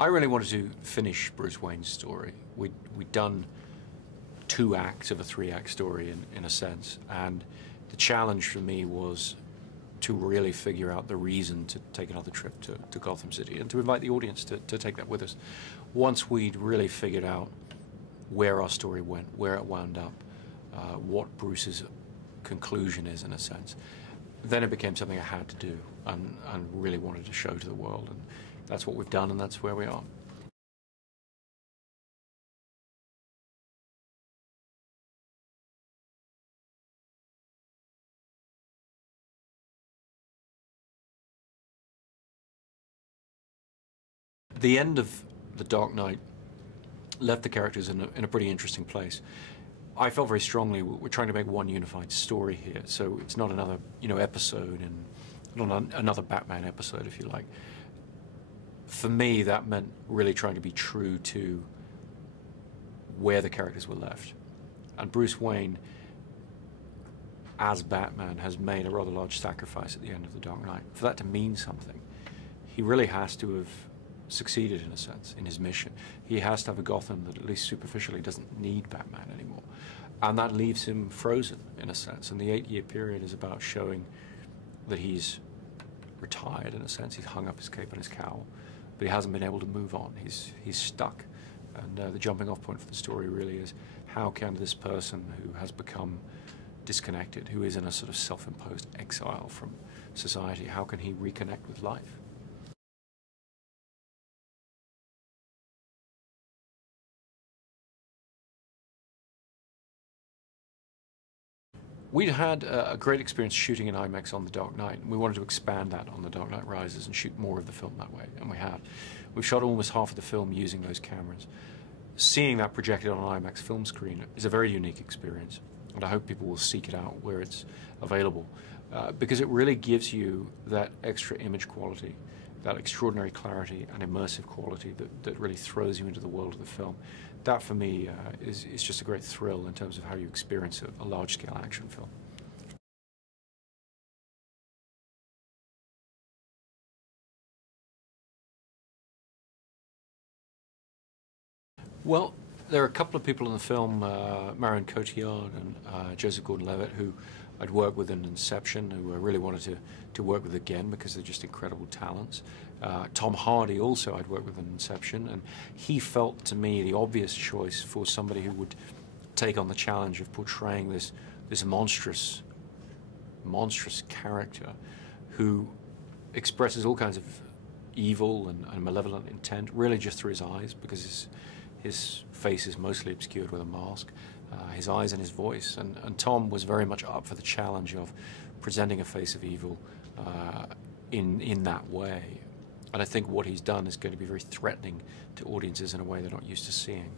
I really wanted to finish Bruce Wayne's story. We'd done 2 acts of a 3-act story in a sense, and the challenge for me was to really figure out the reason to take another trip to Gotham City and to invite the audience to take that with us. Once we'd really figured out where our story went, where it wound up, what Bruce's conclusion is in a sense, then it became something I had to do and really wanted to show to the world. And that's what we've done, and that's where we are. The end of The Dark Knight left the characters in a pretty interesting place. I felt very strongly we're trying to make one unified story here, so it's not another episode and not another Batman episode, if you like. For me, that meant really trying to be true to where the characters were left. And Bruce Wayne, as Batman, has made a rather large sacrifice at the end of The Dark Knight. For that to mean something, he really has to have succeeded, in a sense, in his mission. He has to have a Gotham that, at least superficially, doesn't need Batman anymore. And that leaves him frozen, in a sense. And the 8-year period is about showing that he's retired, in a sense. He's hung up his cape and his cowl, but he hasn't been able to move on. He's stuck. And the jumping off point for the story really is, how can this person who has become disconnected, who is in a sort of self-imposed exile from society, how can he reconnect with life? We'd had a great experience shooting in IMAX on The Dark Knight, and we wanted to expand that on The Dark Knight Rises and shoot more of the film that way, and we have. We've shot almost half of the film using those cameras. Seeing that projected on an IMAX film screen is a very unique experience, and I hope people will seek it out where it's available, because it really gives you that extra image quality, that extraordinary clarity and immersive quality that really throws you into the world of the film. That, for me, is just a great thrill in terms of how you experience a large-scale action film. Well, there are a couple of people in the film, Marion Cotillard and Joseph Gordon-Levitt, who I'd worked with in Inception, who I really wanted to work with again because they're just incredible talents. Tom Hardy also I'd worked with in Inception, and he felt to me the obvious choice for somebody who would take on the challenge of portraying this monstrous character who expresses all kinds of evil and malevolent intent, really just through his eyes, because his face is mostly obscured with a mask, his eyes and his voice. And Tom was very much up for the challenge of presenting a face of evil in that way. And I think what he's done is going to be very threatening to audiences in a way they're not used to seeing.